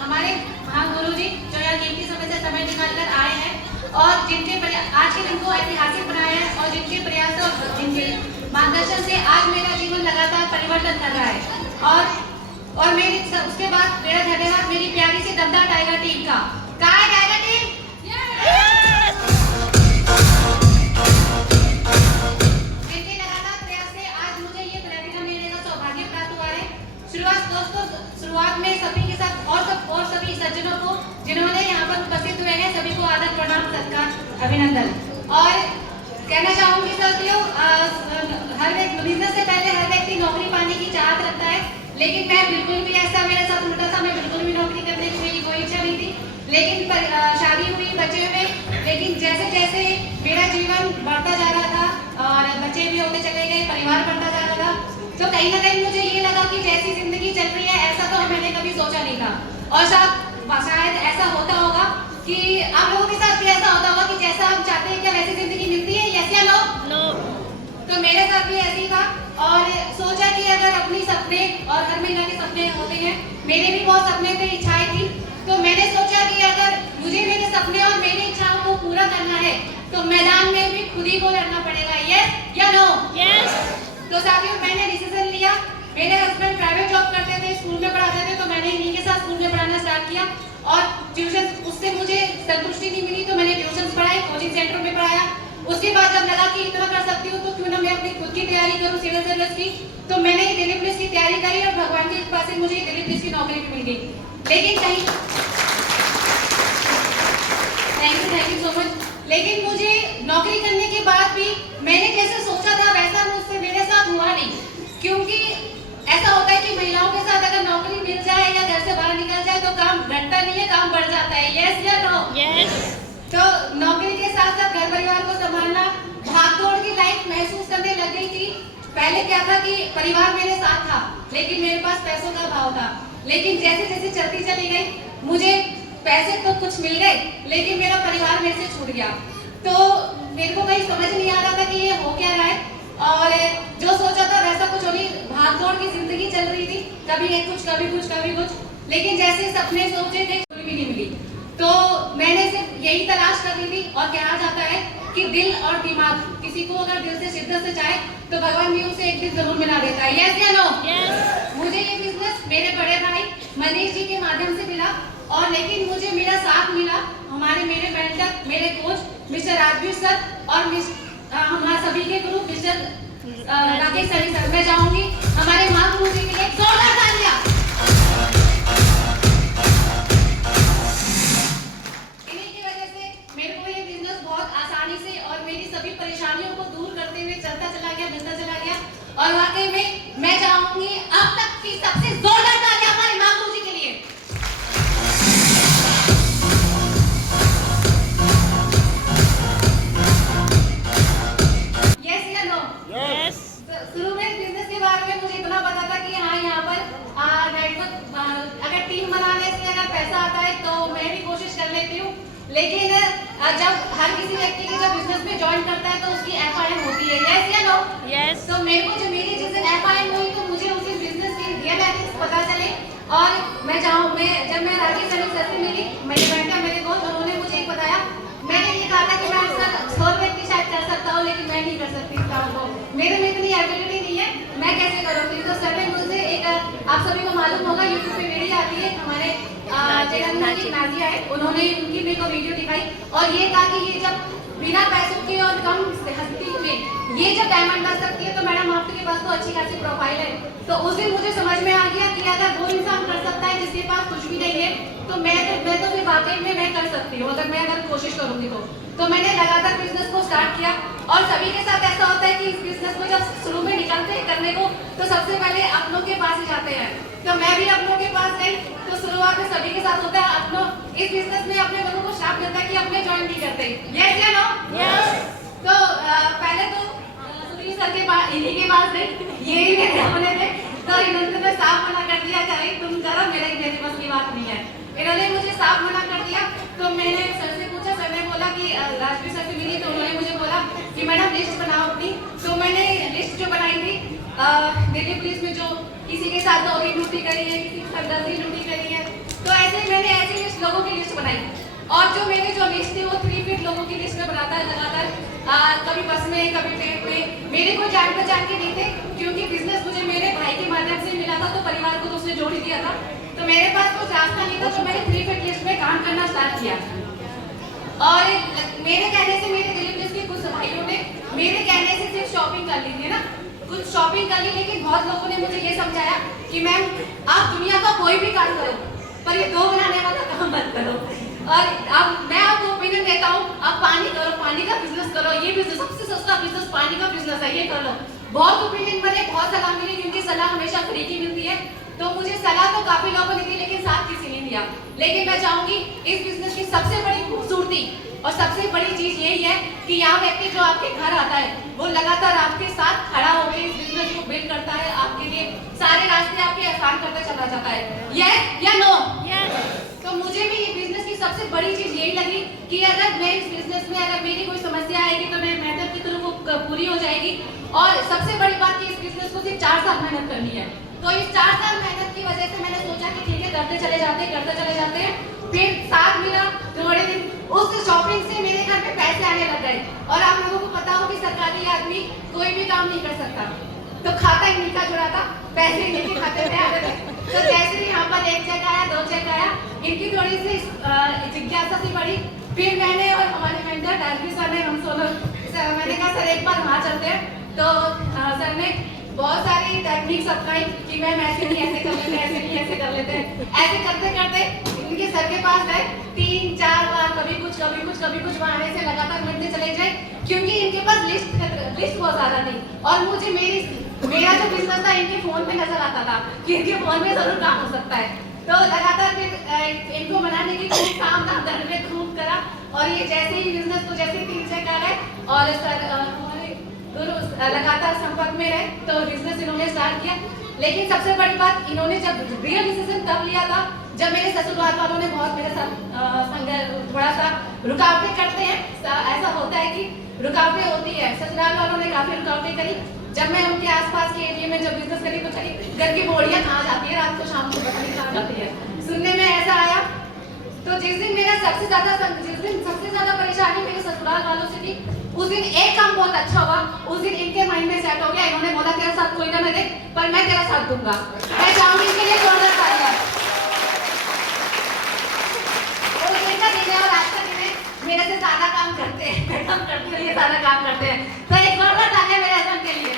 हमारे महागुरु जी जो यहाँ कीमती समय से समय निकालकर आए हैं और जिनके आज के दिन को ऐतिहासिक बनाया है और जिनके प्रयास और जिनके मार्गदर्शन से आज मेरा जीवन लगातार परिवर्तन कर रहा है। और मेरी उसके बाद मेरा धन्यवाद मेरी प्यारी सी दमदार टाइगर टीम का। कहाँ है टाइगर टीम? जिनके लगातार प्रयास से आज मुझे ये प्लेटिनम लेने का सौभाग्य प्राप्त हुआ है। शुरुआत में सभी के साथ और सभी सज्जनों को जिन्होंने यहाँ पर उपस्थित हुए हैं सभी को आदर प्रणाम सत्कार अभिनंदन। और कहना चाहूंगी साथियों, हर व्यक्ति बिजनेस से पहले हर व्यक्ति नौकरी पाने की चाहत रखता है, लेकिन मैं बिल्कुल भी ऐसा मेरे साथ उल्टा था। मैं बिल्कुल भी नौकरी करने की मेरी कोई इच्छा नहीं थी, लेकिन शादी हुई, बच्चे हुए, लेकिन जैसे जैसे मेरा जीवन बढ़ता जा रहा था और बच्चे भी होते चले गए, परिवार बढ़ता जा रहा था, तो कहीं ना कहीं मुझे ये लगा कि जैसी जिंदगी चल रही है ऐसा तो मैंने कभी सोचा नहीं था। और शायद ऐसा होता होगा कि आप लोगों के साथ भी ऐसा होता होगा कि जैसा हम चाहते हैं क्या वैसी जिंदगी मिलती है, यस या नो? तो मेरे साथ भी ऐसी था और सोचा कि अगर अपनी सपने और हर महिला के सपने होते हैं, मेरे भी बहुत सपने थे, इच्छाएं थी, तो मैंने सोचा कि अगर मुझे मेरे सपने और मेरी इच्छाओं को पूरा करना है तो मैदान में भी खुद ही को लड़ना पड़ेगा, यस या नो? यस। तो साथियों मैंने डिसीजन लिया। मेरे हस्बैंड प्राइवेट जॉब करते थे, स्कूल में पढ़ाते थे, तो मैंने इन्हीं के साथ स्कूल में पढ़ाना स्टार्ट किया और ट्यूशन उससे मुझे संतुष्टि नहीं मिली तो मैंने ट्यूशन पढ़ाई, कोचिंग सेंटर में पढ़ाया। उसके बाद जब लगा कि इतना कर सकती हूँ तो क्यों ना मैं अपनी खुद की तैयारी करूँ सिविल सर्विस की, तो मैंने दिल्ली पुलिस की तैयारी करी और भगवान की कृपा से मुझे दिल्ली पुलिस की नौकरी भी मिल गई। लेकिन कहीं थैंक यू सो मच। लेकिन मुझे नौकरी करने के बाद भी मैंने जैसे सोचा था वैसा मुझसे मेरे साथ हुआ नहीं, क्योंकि ऐसा होता है कि महिलाओं के साथ अगर नौकरी मिल जाए या घर से बाहर निकल जाए तो काम घटता नहीं है, काम बढ़ जाता है, यस या नो? यस। तो नौकरी के साथ साथ घर परिवार को संभालना, भागदौड़ की लाइफ महसूस करने लग गई थी। पहले क्या था कि परिवार मेरे साथ था लेकिन मेरे पास पैसों का अभाव था, लेकिन जैसे जैसे चलती चली गई मुझे पैसे तो कुछ मिल गए लेकिन मेरा परिवार मेरे से छूट गया। तो मेरे को कहीं समझ नहीं आ रहा था कि ये हो क्या रहा है और जो सोचा था वैसा कुछ नहीं, भागदौड़ की जिंदगी चल रही थी, कभी कुछ कभी कुछ कभी कुछ, लेकिन जैसे सपने सोचे थे कोई भी नहीं मिली। तो मैंने सिर्फ यही तलाश कर रही थी और कहा जाता है कि दिल और दिमाग किसी को अगर दिल से शिद्दत से चाहे तो भगवान भी उसे एक दिन जरूर मिला देता है, यस या नो? यस। मुझे ये बिजनेस मेरे बड़े भाई मनीष जी के माध्यम से मिला और लेकिन मुझे मेरा साथ मिला मेरे मेंटर, मेरे कोच मिस्टर राजवीर सर और हमारे सभी के गुरु मिस्टर राकेश सर। मैं चाहूंगी हमारे महागुरु जी के लिए जोरदार तालियां। इन्हीं की वजह से मेरे को ये बिजनेस बहुत आसानी से और मेरी सभी परेशानियों को दूर करते हुए चलता चला गया और वाकई में मैं चाहूंगी अब तक की सबसे जोरदार तालियां हमारे महागुरु जी के लिए। शुरू में बिजनेस के बारे में मुझे इतना पता था कि हाँ यहाँ पर नेटवर्क अगर टीम बनाने से अगर पैसा आता है तो मैं भी कोशिश कर लेती हूँ, लेकिन जब हर किसी व्यक्ति की जब बिजनेस में ज्वाइन करता है तो उसकी FIM होती है, यस या नो? यस। तो मेरे को जो मेरी जिस दिन FIM हुई तो मुझे उसी बिजनेस की रियल एथिक्स पता चले और जब मैं राकेश सर से मिली, मेरे बेटा मेरे कोच, उन्होंने मुझे बताया, मैंने ये कहा था कि मैं सर 100 व्यक्ति शायद कर सकता हूँ लेकिन मैं नहीं कर सकती इस काम को, मेरे में इतनी एबिलिटी नहीं है, मैं कैसे करूँगी? तो सर ने मुझे एक आप सभी को मालूम होगा यूट्यूब पे वीडियो आती है, हमारे नाजिया है, उन्होंने उनकी मेरे को वीडियो दिखाई और ये था कि ये जब बिना पैसों के और कम हस्ती में ये जब डायमंड कर सकती है तो मैडम आपके पास तो अच्छी खासी प्रोफाइल है। तो उस दिन मुझे समझ में आ गया कि अगर वो इंसान कर सकता है जिसके पास कुछ भी नहीं है तो मैं तो फिर वाकई में मैं कर सकती हूँ अगर कोशिश करूंगी तो मैंने लगातार बिजनेस को स्टार्ट किया और सभी के साथ ऐसा होता है कि इस बिजनेस को जब शुरू में निकलते हैं करने को तो सबसे पहले अपनों के पास ही जाते हैं। तो मैं भी अपनों के पास गई तो शुरुआत में सभी के साथ होता है अपनों, इस बिजनेस में अपने लोगों को श्राप मिलता है कि अपने ज्वाइन नहीं करते, यस या नो? यस। तो पहले तो सुनील सर के पास इन्हीं के पास गई, यही मेरे अपने थे, तो इन्होंने साफ मना कर दिया कि तुम करो, मेरे बस की बात नहीं है। इन्होंने मुझे साफ मना कर दिया तो मैंने सर से पूछा, सर ने बोला कि राजवीर सर से मिली तो उन्होंने मुझे बोला कि मैडम लिस्ट बनाओ अपनी। तो मैंने लिस्ट जो बनाई थी दिल्ली पुलिस में जो किसी के साथ 2 ड्यूटी करी है, किसी के साथ 10 ड्यूटी करी है, तो ऐसे लोगों की लिस्ट बनाई और जो मेरे जो लिस्ट थी वो 3 फीट लोगों की लिस्ट में बनाता है लगातार, कभी बस में कभी ट्रेन में। मेरे कोई जान पहचान के नहीं थे क्योंकि बिजनेस मुझे मेरे भाई के माध्यम से मिला था, तो परिवार को तो उसने जोड़ ही दिया था, तो मेरे पास कुछ रास्ता नहीं था, तो मैंने 3 फीट लिस्ट में काम करना स्टार्ट किया। और मेरे कहने से मेरे दिलीप लिस्ट के कुछ भाइयों ने मेरे कहने से सिर्फ शॉपिंग कर ली थी ना, कुछ शॉपिंग कर ली, लेकिन बहुत लोगों ने मुझे ये समझाया कि मैम आप दुनिया का कोई भी काम करो पर ये 2 बनाने वाला काम मत करो। और अब मैं आपको ओपिनियन देता हूँ, आप पानी करो, पानी का बिजनेस करो, ये बिजनेस सबसे सस्ता बिजनेस पानी का बिजनेस है, ये कर लो। बहुत ओपिनियन बने, बहुत सलाह मिली, क्योंकि सलाह हमेशा फ्री की मिलती है, तो मुझे सलाह तो काफी लोगों ने दी लेकिन साथ किसी ने दिया। लेकिन मैं चाहूंगी इस बिजनेस की सबसे बड़ी खूबसूरती और सबसे बड़ी चीज यही है कि यहाँ व्यक्ति जो आपके घर आता है वो लगातार आपके साथ खड़ा होकर इस बिजनेस को बिल्ड करता है, आपके लिए सारे रास्ते आपके आसान करता चला जाता है। यस या नो? तो मुझे भी ये बिजनेस की सबसे बड़ी चीज यही लगी कि अगर मैं इस बिजनेस में अगर मेरी कोई समस्या आएगी तो मैं मेहनत की तरह वो पूरी हो जाएगी। और सबसे बड़ी बात कि इस बिजनेस को सिर्फ 4 साल मेहनत करनी है, तो इस 4 साल मेहनत की वजह से मैंने सोचा कि ठीक है करते चले जाते हैं। फिर 7 महीना थोड़े दिन उस शॉपिंग से मेरे घर में पैसे आने लग गए। और आप लोगों को पता हो कि सरकारी आदमी कोई भी काम नहीं कर सकता, तो खाता ही मीठा जुड़ा था, पैसे इनके खाते में आ गए। तो जैसे ही यहाँ पर 1 चेक आया, 2 चेक आया, इनकी थोड़ी सी जिज्ञासा सी बढ़ी। फिर मैंने और हमारे मेंटर डालवी सर ने, हम दोनों, मैंने कहा सर एक बार वहाँ चलते हैं। तो सर ने बहुत सारी टेक्निक्स अपनाई कि मैम ऐसे नहीं ऐसे कर लेते, ऐसे नहीं ऐसे कर लेते हैं। ऐसे करते करते इनके सर के पास गए 3-4 बार, कभी कुछ वहां से लगातार मिलते चले जाए, क्योंकि इनके पास लिस्ट बहुत ज्यादा थी। और मुझे मेरा जो बिजनेस था इनके फोन पे नजर आता था कि इनके फोन में जरूर काम हो सकता है। तो लगातार फिर इनको मनाने की खूब काम था, घर में खूब करा। और ये जैसे ही बिजनेस को जैसे 3 चेक आ गए और सर गुरु लगातार संपर्क में रहे, तो बिजनेस इन्होंने स्टार्ट किया। लेकिन सबसे बड़ी बात, इन्होंने जब रियल डिसीजन तब लिया था जब मेरे ससुराल वालों ने बहुत मेरे साथ थोड़ा सा रुकावटें करते हैं, ऐसा होता है कि रुकावटें होती है, ससुराल वालों ने काफी रुकावटें करी। जब मैं उनके आसपास के एरिया में जब बिजनेस करी तो चली घर की बोरियां कहाँ जाती है, रात को शाम को पता नहीं कहाँ जाती है, सुनने में ऐसा आया। तो जिस दिन सबसे ज्यादा परेशानी मेरे ससुराल वालों से थी, उस दिन एक काम बहुत अच्छा हुआ, उस दिन इनके माइंड में सेट हो गया, इन्होंने बोला तेरा साथ कोई ना मैं दे, पर मैं तेरा साथ दूंगा। मैं चाहूंगी इसके लिए जोरदार तालियां। उस दिन का दिन है और आज का दिन है, मेरे से ज्यादा काम करते हैं, मैं कम करती हूँ, ये ज्यादा काम करते हैं, तो एक जोरदार तालियां मेरे हस्बैंड के लिए।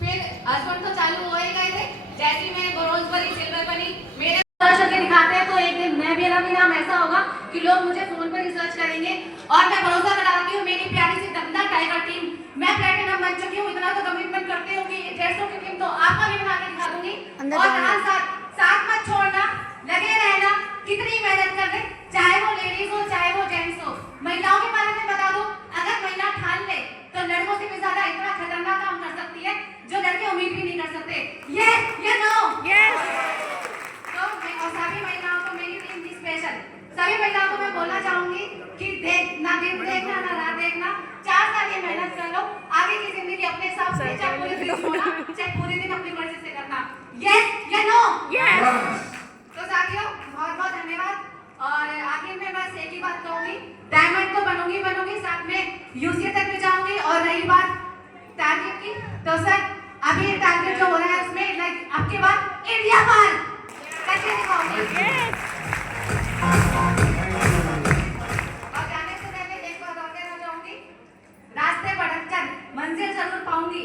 फिर हस्बैंड तो चालू हो ही गए थे, जैसे मैं ब्रोंज बनी, सिल्वर बनी, मेरे दर्शक के दिखाते हैं, तो एक दिन मेरा भी नाम ऐसा होगा कि लोग मुझे फोन पर रिसर्च करेंगे। और मैं भरोसा कराती हूँ मेरी प्यारी सी दमदार टाइगर टीम, मैं प्लैटिनम बन चुकी हूँ, इतना तो कमिटमेंट करती हूँ कि 150 की टीम तो आपका भी बना के दिखा दूंगी। और साथ मत छोड़ना, लगे रहना, कितनी मेहनत कर ले, चाहे वो लेडीज हो चाहे वो जेंट्स हो। महिलाओं के बारे में बता दूं, अगर महिला ठान ले तो लड़कों से भी ज्यादा इतना खतरनाक काम कर सकती है जो लड़के उम्मीद भी नहीं कर सकते। ये नो और सभी महिलाओं को मेरी टीम की स्पेशल, सभी महिलाओं को मैं बोलना चाहूंगी कि ना दिन देखना ना रात देखना, 4 साल ये मेहनत कर लो, आगे की जिंदगी अपने हिसाब से, चाहे पूरे दिन सोना चाहे पूरे दिन अपनी मर्जी से करना। यस या नो? तो साथियों बहुत बहुत धन्यवाद। और आखिर में बस एक ही बात कहूंगी, डायमंड तो बनूंगी, साथ में यूसी तक भी जाऊंगी। और रही बात टारगेट की, तो सर अभी टारगेट जो हो रहा है उसमें लाइक आपके बाद इंडिया पर कैसे दिखाऊंगी। और जाने से पहले एक बात और कहना चाहूंगी, रास्ते भटक कर मंजिल जरूर पाऊंगी,